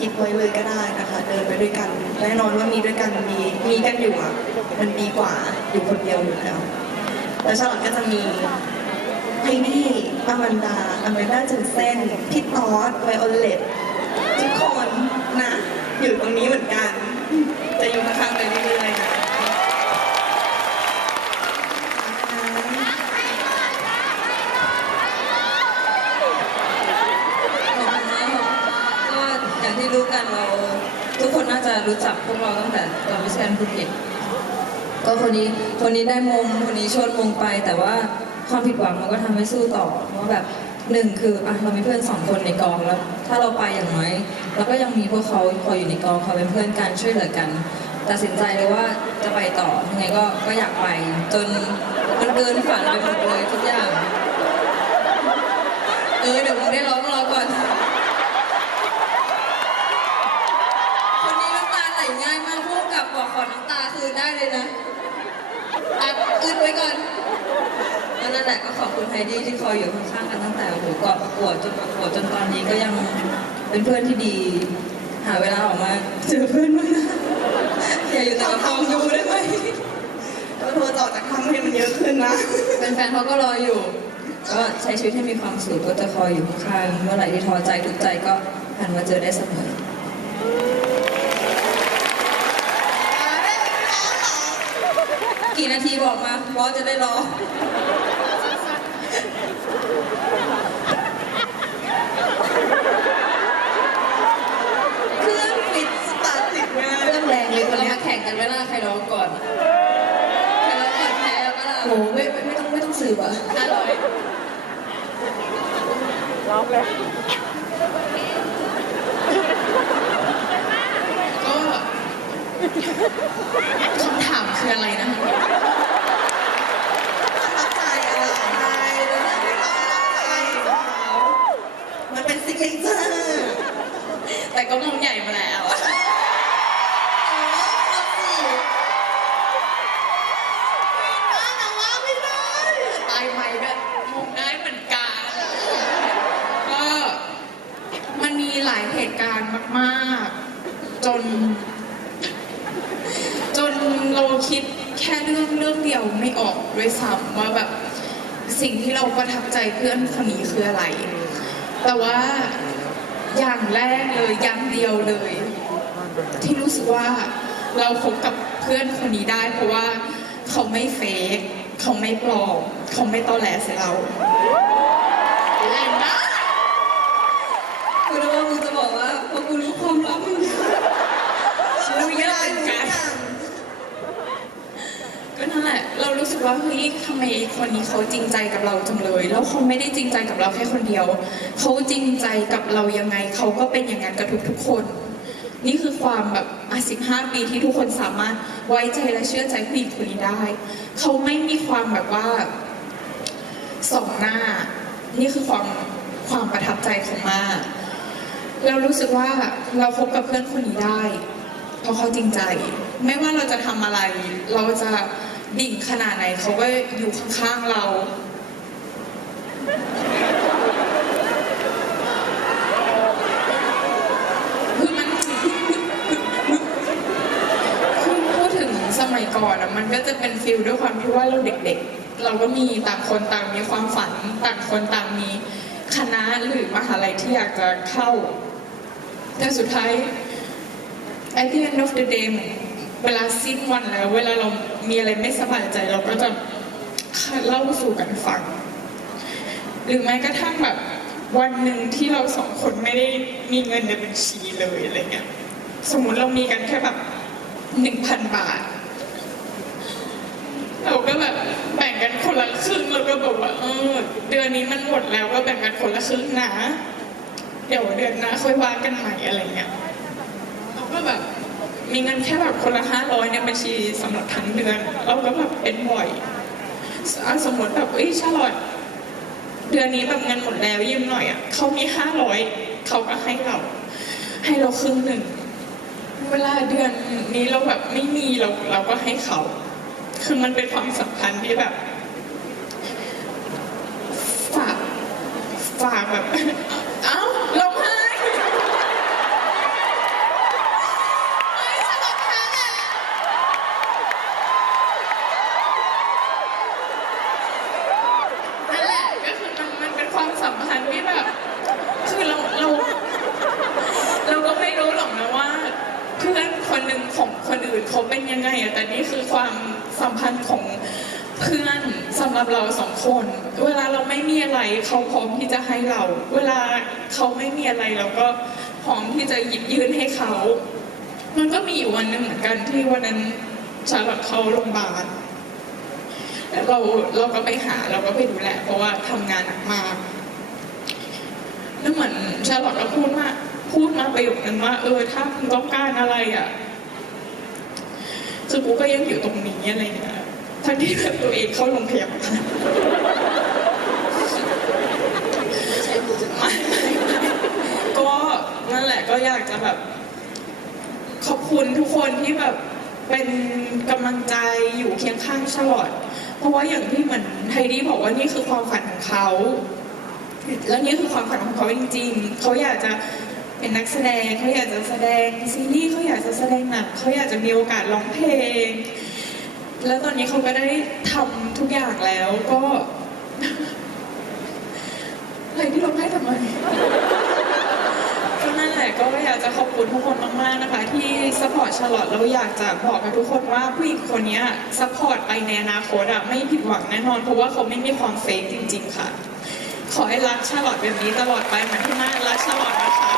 คิดไว้เลยก็ได้นะคะ เดินไปด้วยกันแน่นอนว่ามีด้วยกันมีมีกันอยู่อะมันดีกว่าอยู่คนเดียวอยู่แล้วแล้วชาลอตก็จะมีไฮนี่อามันดาอามนดาจุนเส้นพี่ตอสไวโอเลตทุกคนนะ อยู่ตรงนี้เหมือนกัน จะอยู่ข้างๆไปเรื่อยๆนะ ก็อย่างที่รู้กัน เราทุกคนน่าจะรู้จักพวกเราตั้งแต่ตอนมิสแกรนภูเก็ตก็คนนี้คนนี้ได้มงคนนี้ชนมงไป แต่ว่าความผิดหวังมันก็ทำให้สู้ต่อเพราะว่าแบบหนึ่งคืออะเรามีเพื่อนสองคนในกองแล้ว ถ้าเราไปอย่างน้อยเราก็ยังมีพวกเขาคอยอยู่ในกองคอยเป็นเพื่อนกันช่วยเหลือกันตัดสินใจเลยว่าจะไปต่อยังไงก็ก็อยากไป จนมันเกินฝันไปหมดเลยทุกอย่าง เออเดี๋ยวมึงได้ร้องรอก่อน คนนี้น้ำตาไหลง่ายมากพวกกับบอก ขอน้ำตาคืนได้เลยนะอัดอึดไว้ก่อนนั่นแหละก็ขอบคุณไฮดี้ที่คอยอยู่ข้างๆกันตั้งแต่โอ้โหก่อนประกวดจนประกวดจนตอนนี้ก็ยังเป็นเพื่อนที่ดี หาเวลาออกมาเจอเพื่อนบ้างนะอย่าอยู่แต่กับกองดูได้ไหมก็โทรต่อจากทำให้มันเยอะขึ้นนะแฟนๆเขาก็รออยู่ ก็ใช้ชีวิตให้มีความสุขก็จะคอยอยู่ข้างๆเมื่อไหร่ที่ท้อใจทุกข์ใจก็หันมาเจอได้เสมอ นาทีบอกมาบอสจะได้รอ เครื่องปิดสตาร์ทติดงานเรื่องแรงเลยเรามาแข่งกันเวลาใครร้องก่อนใครร้องก่อนแพ้ก็ล่ะโอ้ไม่ไม่ไม่ต้องไม่ต้องสืบอะห้าร้อยก็คำถาม คืออะไรนะประทับใจอะไรเป็นเรื่องที่เราประทับใจมันเป็นซิกเนเจอร์แต่ก็มองใหญ่มาแล้ว ตายไปก็มองได้เหมือนกัน ก็มันมีหลายเหตุการณ์มากๆ จน จนเราคิดแค่เรื่องเรื่องเดียวไม่ออกด้วยซ้ำว่าแบบสิ่งที่เราประทับใจเพื่อนคนนี้คืออะไร แต่ว่าอย่างแรกเลยอย่างเดียวเลย ที่รู้สึกว่าเราคบกับเพื่อนคนนี้ได้ เพราะว่าเขาไม่เฟกเขาไม่ปลอมเขาไม่ตอแหลใส่เราแรงมาก คุณรู้ว่ามึงจะบอกว่าพอกูรู้ความลับมึง รู้เยอะเหมือนกัน ก็นั่น แหละเรารู้สึกว่าเฮ้ยทำไมคนนี้เขาจริงใจกับเราจังเลย แล้วเขาไม่ได้จริงใจกับเราแค่คนเดียว เขาจริงใจกับเรายังไง เขาก็เป็นอย่างนั้นกับทุกๆคน นี่คือความแบบอะ15ปีที่ทุกคนสามารถไว้ใจและเชื่อใจผู้หญิงคนนี้ได้ เขาไม่มีความแบบว่าสองหน้า นี่คือความความประทับใจของมาเรารู้สึกว่าเราคบกับเพื่อนคนนี้ได้ เพราะเขาจริงใจ ไม่ว่าเราจะทำอะไร เราจะ ดิ่งขนาดไหนเขาก็อยู่ข้างๆเรา คือมันคือพูดถึงสมัยก่อนอะมันก็จะเป็นฟิลด้วยความที่ว่าเราเด็กๆ เราก็มีต่างคนต่างมีความฝัน ต่างคนต่างมีคณะหรือมหาลัยที่อยากจะเข้า แต่สุดท้าย at the end of the day มันเวลาสิ้นวันแล้ว เวลาเรา มีอะไรไม่สบายใจเราก็จะเล่าสู่กันฟัง หรือแม้กระทั่งแบบวันหนึ่งที่เราสองคนไม่ได้มีเงินในบัญชีเลยอะไรเงี้ยสมมุติเรามีกันแค่แบบหนึ่งพันบาท เราก็แบบแบ่งกันคนละครึ่งแล้วก็บอกว่าเออเดือนนี้มันหมดแล้วก็แบ่งกันคนละครึ่งนะ เดี๋ยวเดือนหน้าค่อยว่ากันใหม่อะไรเงี้ยเราก็แบบ มีเงินแค่แบบคนละห้าร้อยในบัญชีสำหรับทั้งเดือน เราก็แบบเป็นบ่อย สมมติแบบเอ้ยชาลอตเดือนนี้แบบเงินหมดแล้วยืมหน่อยอะเขามีห้าร้อยเขาก็ให้เรา ให้เราครึ่งหนึ่ง เวลาเดือนนี้เราแบบไม่มีเราเราก็ให้เขา คือมันเป็นความสัมพันธ์ที่แบบฝากฝากแบบ สัมพันธ์ที่แบบคือเราเราเราก็ไม่รู้หรอกนะว่า เพื่อนคนหนึ่งของคนอื่นเขาเป็นยังไงอะแต่นี่คือความสัมพันธ์ของเพื่อนสำหรับเราสองคน เวลาเราไม่มีอะไรเขาพร้อมที่จะให้เรา เวลาเขาไม่มีอะไรเราก็พร้อมที่จะหยิบยื่นให้เขา มันก็มีอยู่วันหนึ่งเหมือนกันที่วันนั้นชาลอตเขาโรงพยาบาลแล้วเราเราก็ไปหาเราก็ไปดูแลเพราะว่าทำงานหนักมาก แล้วเหมือนชาลอตก็พูดมาพูดมาประโยคนึงว่า เออ ถ้าคุณต้องการอะไรอะคือกูก็ยังอยู่ตรงนี้อะไรเงี้ยทั้งที่แบบตัวเองเข้าโรงพยาบาลก็นั่นแหละก็อยากจะแบบขอบคุณทุกคนที่แบบเป็นกำลังใจอยู่เคียงข้างชาลอตเพราะว่าอย่างที่เหมือนไฮดี้บอกว่านี่คือความฝันของเขา แล้วนี่คือความฝันของเขาจริงๆเขาอยากจะเป็นนักแสดงเขาอยากจะแสดงซีรีส์เขาอยากจะแสดงหนังเขาอยากจะมีโอกาสร้องเพลง แล้วตอนนี้เขาก็ได้ทำทุกอย่างแล้วก็อะไรที่ร้องไห้ทำไมก็นั่นแหละก็อยากจะขอบคุณทุกคนมากๆนะคะ ที่สปอร์ตชาลอตเราอยากจะบอกกับทุกคนว่าผู้หญิงคนนี้สปอร์ตไปในอนาคตอะไม่ผิดหวังแน่นอนเพราะว่าเขาไม่มีความเฟกจริง ๆ ค่ะ ขอให้รักชาลอตแบบนี้ตลอดไปเหมือนที่น่ารักชาลอตนะคะ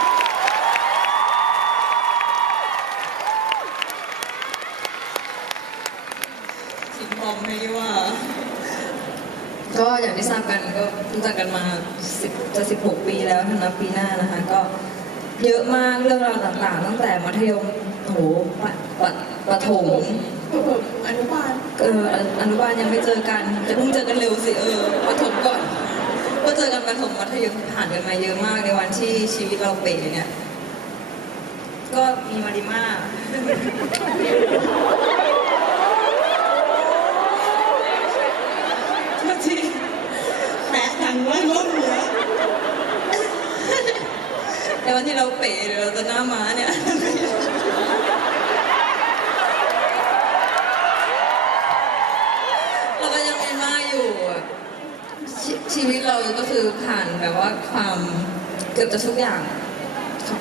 สิงบอมให้ว่า ก็อย่างที่ทราบกันก็รู้จักกันมาสิบจะสิบหกปีแล้วถ้านับปีหน้านะคะ ก็เยอะมากเรื่องราวต่างๆ ตั้งแต่มัธยมโอ้โหปะปะประถมอนุบาล เอออนุบาลยังไม่เจอกัน จะเพิ่งเจอกันเร็วสิเออประถมก่อน ก็เจอกันประถมมัธยมผ่านกันมาเยอะมากในวันที่ชีวิตเราเป๋เนี่ย ก็มีมาริมาก็จริงแหมหนังว่าล้มเหลือในวันที่เราเป๋หรือเราจะหน้าม้าเนี่ยเราก็ยังมีมาอยู่ ชีวิตเราก็คือผ่านแบบว่าความเกือบจะทุกอย่างครับ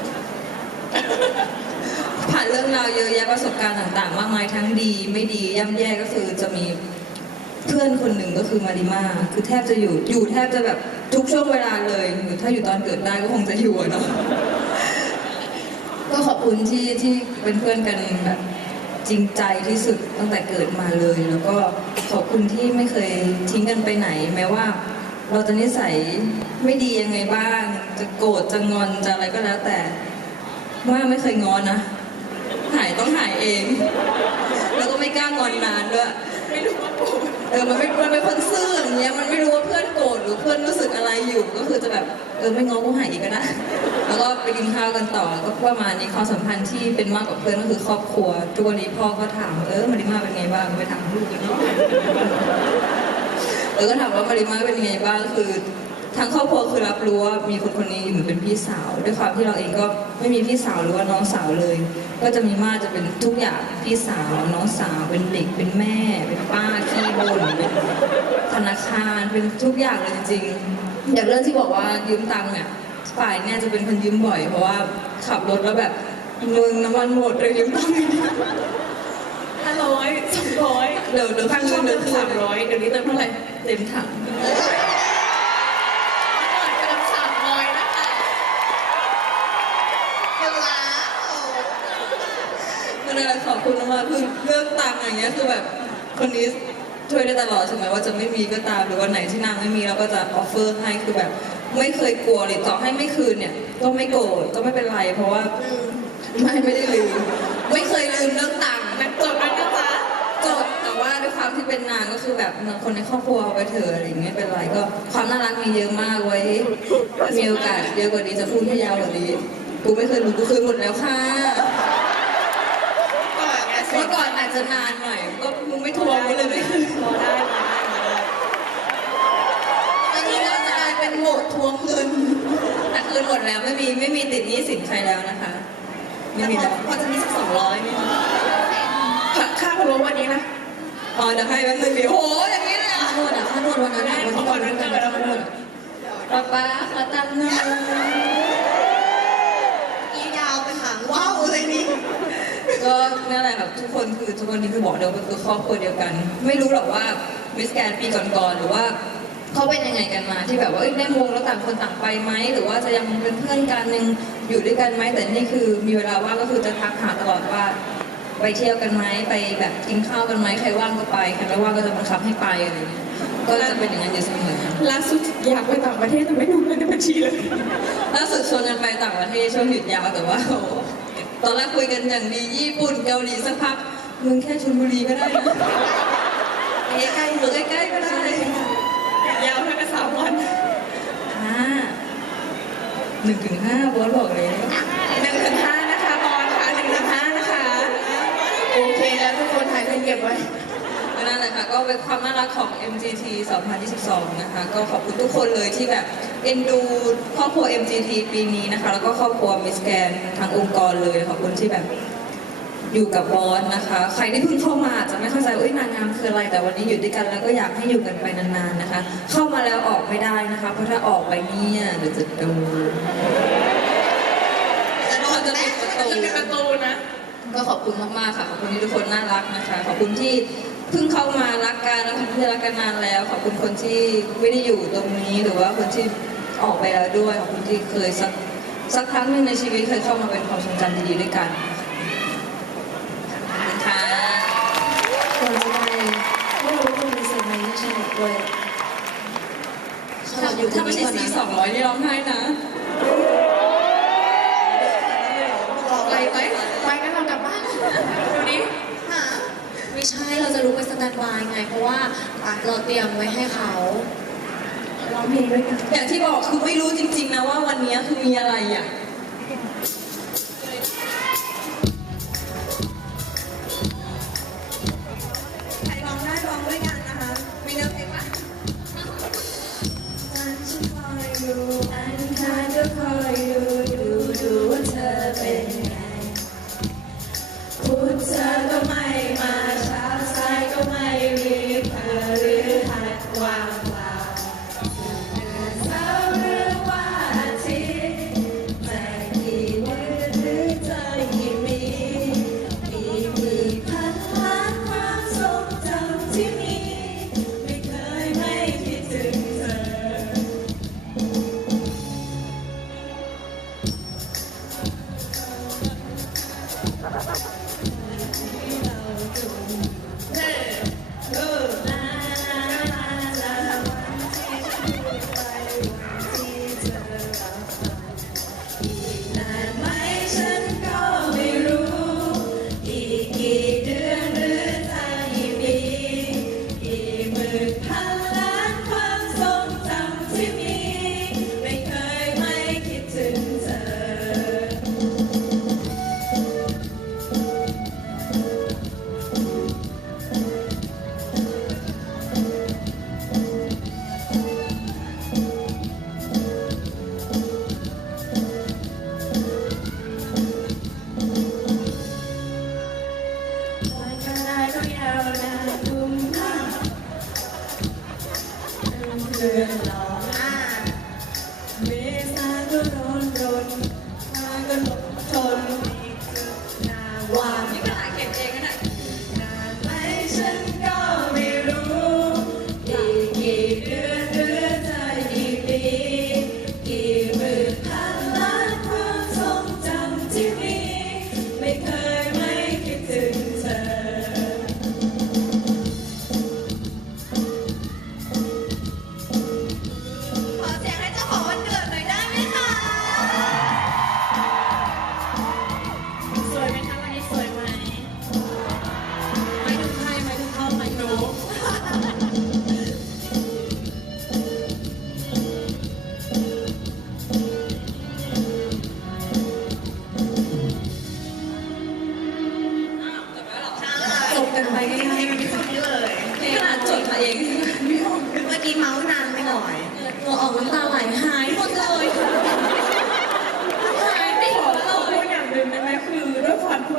ผ่านเรื่องราวเยอะแยะประสบการณ์ต่างๆ มากมายทั้งดีไม่ดีย่ำแย่ก็คือจะมีเพื่อนคนหนึ่งก็คือมาริมาคือแทบจะอยู่อยู่แทบจะแบบทุกช่วงเวลาเลยหรือถ้าอยู่ตอนเกิดได้ก็คงจะอยู่เนาะก็ขอบคุณที่ที่เป็นเพื่อนกันแบบจริงใจที่สุดตั้งแต่เกิดมาเลย แล้วก็ขอบคุณที่ไม่เคยทิ้งกันไปไหน แม้ว่า เราจะนิสัยไม่ดียังไงบ้าง จะโกรธจะงอนจะอะไรก็แล้วแต่ ว่าไม่เคยงอนนะ หายต้องหายเอง แล้วก็ไม่กล้างอนนานด้วยไม่รู้ว่าปูดเออมันไม่มันเป็นคนซื่ออย่างเงี้ยมันไม่รู้ว่าเพื่อนโกรธหรือเพื่อนรู้สึกอะไรอยู่ก็คือจะแบบเออไม่ง้อกูหายอีกก็ได้แล้วก็ไปกินข้าวกันต่อก็ประมาณนี้ความสัมพันธ์ที่เป็นมากกว่าเพื่อนก็คือครอบครัวทุกวันนี้พ่อก็ถามเออมาริมาเป็นไงบ้างไปถามลูกกันเนาะ แล้วก็ถามว่ามาริมาเป็นยังไงบ้างคือทางครอบครัวคือรับรู้ว่ามีคนคนนี้อยู่เป็นพี่สาวด้วยความที่เราเองก็ไม่มีพี่สาวหรือว่าน้องสาวเลย ก็จะมีมาจะเป็นทุกอย่างพี่สาวน้องสาวเป็นเด็กเป็นแม่ เป็นป้าขี้บ่นเป็นธนาคารเป็นทุกอย่างเลยจริงๆอย่างเรื่องที่บอกว่ายืมตังค์เนี่ยฝ่ายเนี่ยจะเป็นคนยืมบ่อยเพราะว่าขับรถแล้วแบบมึงน้ำมันหมดเลยยืมตังค์ ห้าร้อยสองร้อยเดี๋ยวเดี๋ยวทางช่องเดี๋เติยวมสามร้อยเดี๋ยวนี้เติมเท่าไหร่เต็มถังเติมสามร้อยนะคะก็เลยขอบคุณมากๆคือเรื่องตังค์อย่างเงี้ยคือแบบคนนี้ช่วยได้ตลอดถึงแม้ว่าจะไม่มีก็ตามหรือวันไหนที่นางไม่มีเราก็จะออฟเฟอร์ให้คือแบบ ไม่เคยกลัวเลยต่อให้ไม่คืนเนี่ย ก็ไม่โกรธก็ไม่เป็นไร เพราะว่าไม่ไม่ได้ลืม ไม่เคยลืมเรื่องตังค์นักจดด้วยนะจ๊ะจดแต่ว่าด้วยความที่เป็นนางก็คือแบบเหมือนคนในครอบครัวเอาไปเถอะอะไรอย่างเงี้ยเป็นไรก็ความน่ารักมีเยอะมากไว้ มีโอกาสเยอะกว่านี้จะพูดให้ยาวกว่านี้กูไม่เคยรู้กูคืนหมดแล้วค่ะก่อนไงเมื่อก่อนอาจจะนานหน่อยก็มึงไม่ทวงกูเลยไม่คืนพอได้พอได้พอได้อันนี้ก็จะกลายเป็นโหมดทวงเงินแต่คืนหมดแล้วไม่มีไม่มีติดหนี้สินใครแล้วนะคะ ไม่มีแล้วพอจะมีสักสองร้อยไหมคะค่าค่าพะโล้วันนี้นะอ๋อเดี๋ยวให้แป๊บนึงดิโอ้โหอย่างนี้เลยอะนวดอะค่านวดวันนั้นอะวันที่เราเจอกันค่านวดป๊าป๊าขอตังค์หน่อยอียาวไปหางว่าวเลยนี่ก็ก็นั่นแหละครับทุกคนคือทุกคนนี้คือบอกเดียวกันคือครอบครัวเดียวกัน ไม่รู้หรอกว่ามิสแกนปีก่อนๆหรือว่า เขาเป็นยังไงกันมาที่แบบว่าเอ้ยได้มงแล้วต่างคนต่างไปไหมหรือว่าจะยังเป็นเพื่อนกันยังอยู่ด้วยกันไหมแต่นี่คือมีเวลาว่างก็คือจะทักหาตลอดว่า ไปเที่ยวกันไหมไปแบบกินข้าวกันไหมใครว่างก็ไปใครไม่ว่างก็จะบังคับให้ไปอะไรอย่างเงี้ยก็จะเป็นอย่างนั้นอยู่เสมอล่าสุดอยากไปต่างประเทศแต่ไม่ดูเงินในบัญชีเลยล่าสุดชวนกันไปต่างประเทศช่วงหยุดยาวแต่ว่าโอ้โหตอนแรกคุยกันอย่างดีญี่ปุ่นเกาหลีสักพักมึงแค่ชลบุรีก็ได้นะใกล้ๆหรือใกล้ๆก็ได้ ยาวแค่สามวัน ห้า หนึ่งถึงห้าบอสบอกเลยหนึ่งถึงห้านะคะบอสค่ะหนึ่งถึงห้านะคะ โอเคแล้วทุกคนถ่ายเงินเก็บไว้ก็นั่นแหละค่ะก็เป็นความน่ารักของ MGT 2022 นะคะ ก็ขอบคุณทุกคนเลยที่แบบเอ็นดูครอบครัว MGT ปีนี้นะคะ แล้วก็ครอบครัวมิสแกนทางองค์กรเลยขอบคุณที่แบบ อยู่กับบอสนะคะ ใครที่เพิ่งเข้ามาอาจจะไม่เข้าใจว่านางงามคืออะไร แต่วันนี้อยู่ด้วยกันแล้วก็อยากให้อยู่กันไปนานๆนะคะ เข้ามาแล้วออกไม่ได้นะคะ เพราะถ้าออกไปเนี่ยเดี๋ยวจะโดนจะจะปิดประตูจะเป็นประตูนะ ก็ขอบคุณมากๆค่ะ ขอบคุณที่ทุกคนน่ารักนะคะ ขอบคุณที่เพิ่งเข้ามารักกันแล้วขอบคุณที่รักกันนานแล้ว ขอบคุณคนที่ไม่ได้อยู่ตรงนี้หรือว่าคนที่ออกไปแล้วด้วย ขอบคุณที่เคยสักสักครั้งหนึ่งในชีวิตเคยเข้ามาเป็นความทรงจำดีๆด้วยกันขอบคุณค่ะ ควรจะได้ไม่รู้ว่าคุณมีเซอร์ไพรส์ให้ชาลอต ด้วยชาลอตอยู่ตรถ้างไม่นี้ใช่ก่อนสีนะสองร้อยนี่ร้องไห้นะบอกอะไรไปไปงั้นเรากลับบ้านดูดิไม่ใช่เราจะรู้ไปสแตนบายไง เพราะว่าเราเตรียมไว้ให้เขาร้องเพลงด้วยกันอย่างที่บอกคือไม่รู้จริง ๆ นะว่าวันนี้คือมีอะไรอะ อยดูอันคารก็คอยดูดู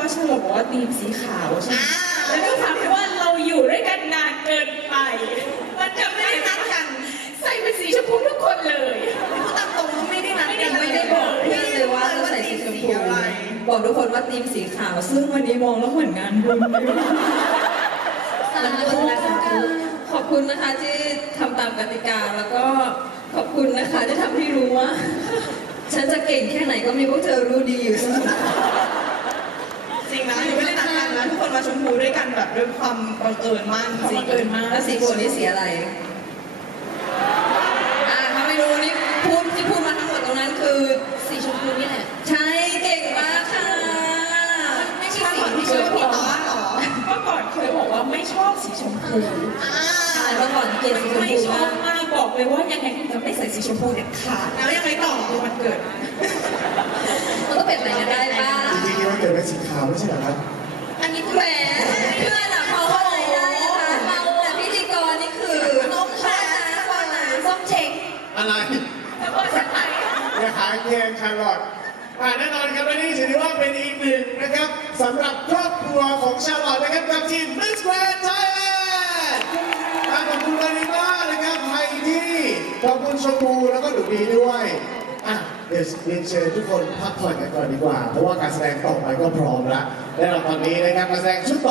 ด้วยความที่ว่าฉลองบอกว่าธีมสีขาวใช่ไหมแล้วด้วยความที่ว่าเราอยู่ด้วยกันนานเกินไป มันจะไม่ได้นัดกัน ใส่เป็นสีชมพูทุกคนเลยพูดตามตรงว่าไม่ได้นัดยังไม่ได้บอกเพื่อนเลยว่าจะใส่สีชมพูบบอกทุกคนว่าทีมสีขาว ซึ่งวันนี้มองแล้วเหมือนงานบุญเลยสาธุค่ะขอบคุณนะคะที่ทำตามกติกาแล้วก็ขอบคุณนะคะที่ทำให้รู้ว่า ฉันจะเก่งแค่ไหนก็มีพวกเธอรู้ดีอยู่เสมอ จริงนะหนูไม่ได้นัดกันนะทุกคนมาชมพูด้วยกันแบบด้วยความบังเอิญมากจริงบังเอิญมาก แล้วสีโบนี่สีอะไร อ่าถ้าไม่รู้นี่พูดที่พูดมาทั้งหมดตรงนั้นคือ สีชมพูนี่แหละ ใช่เก่งมากค่ะ ไม่ใช่ถ้าสีก่อนที่ที่ชเคมยพูบอกว่าเมื่อก่อนเคยบอกว่าไม่ชอบสีชมพูใช่เมื่อก่อนเกลียดสีชมไม่พูชอมาบกมาก บอกเลยว่ายังไงคุณจะไม่ใส่สีชมพูเด็ดขาดแล้วยังไงต่อคือมันเกิด มันก็เป็นอะไรกันได้ป้าจริงๆมันเกิดเป็นสีขาวไม่ใช่เหรอครับอันนี้แหมเพื่อนอะเขาเข้าใจได้นะคะแต่พิธีกรนี่คือส้มค่ะส้มนะส้มเช็คอะไรอย่าขายเพียงชาลอตอ่าแน่นอนครับและนี่ถือว่าเป็นอีกหนึ่งนะครับสำหรับครอบครัวของชาลอตนะครับกับทีม Miss Grand Thailand อ่าขอบคุณมาริมานะครับไฮ ที่ขอบคุณชมพูแล้วก็หนูดีด้วยอะเดี๋ยวเรียนเชิญทุกคนพักผ่อนกันก่อนดีกว่า เพราะว่าการแสดงต่อไปก็พร้อมแล้วและเราตอนนี้นะครับการแสดงชุดต่อ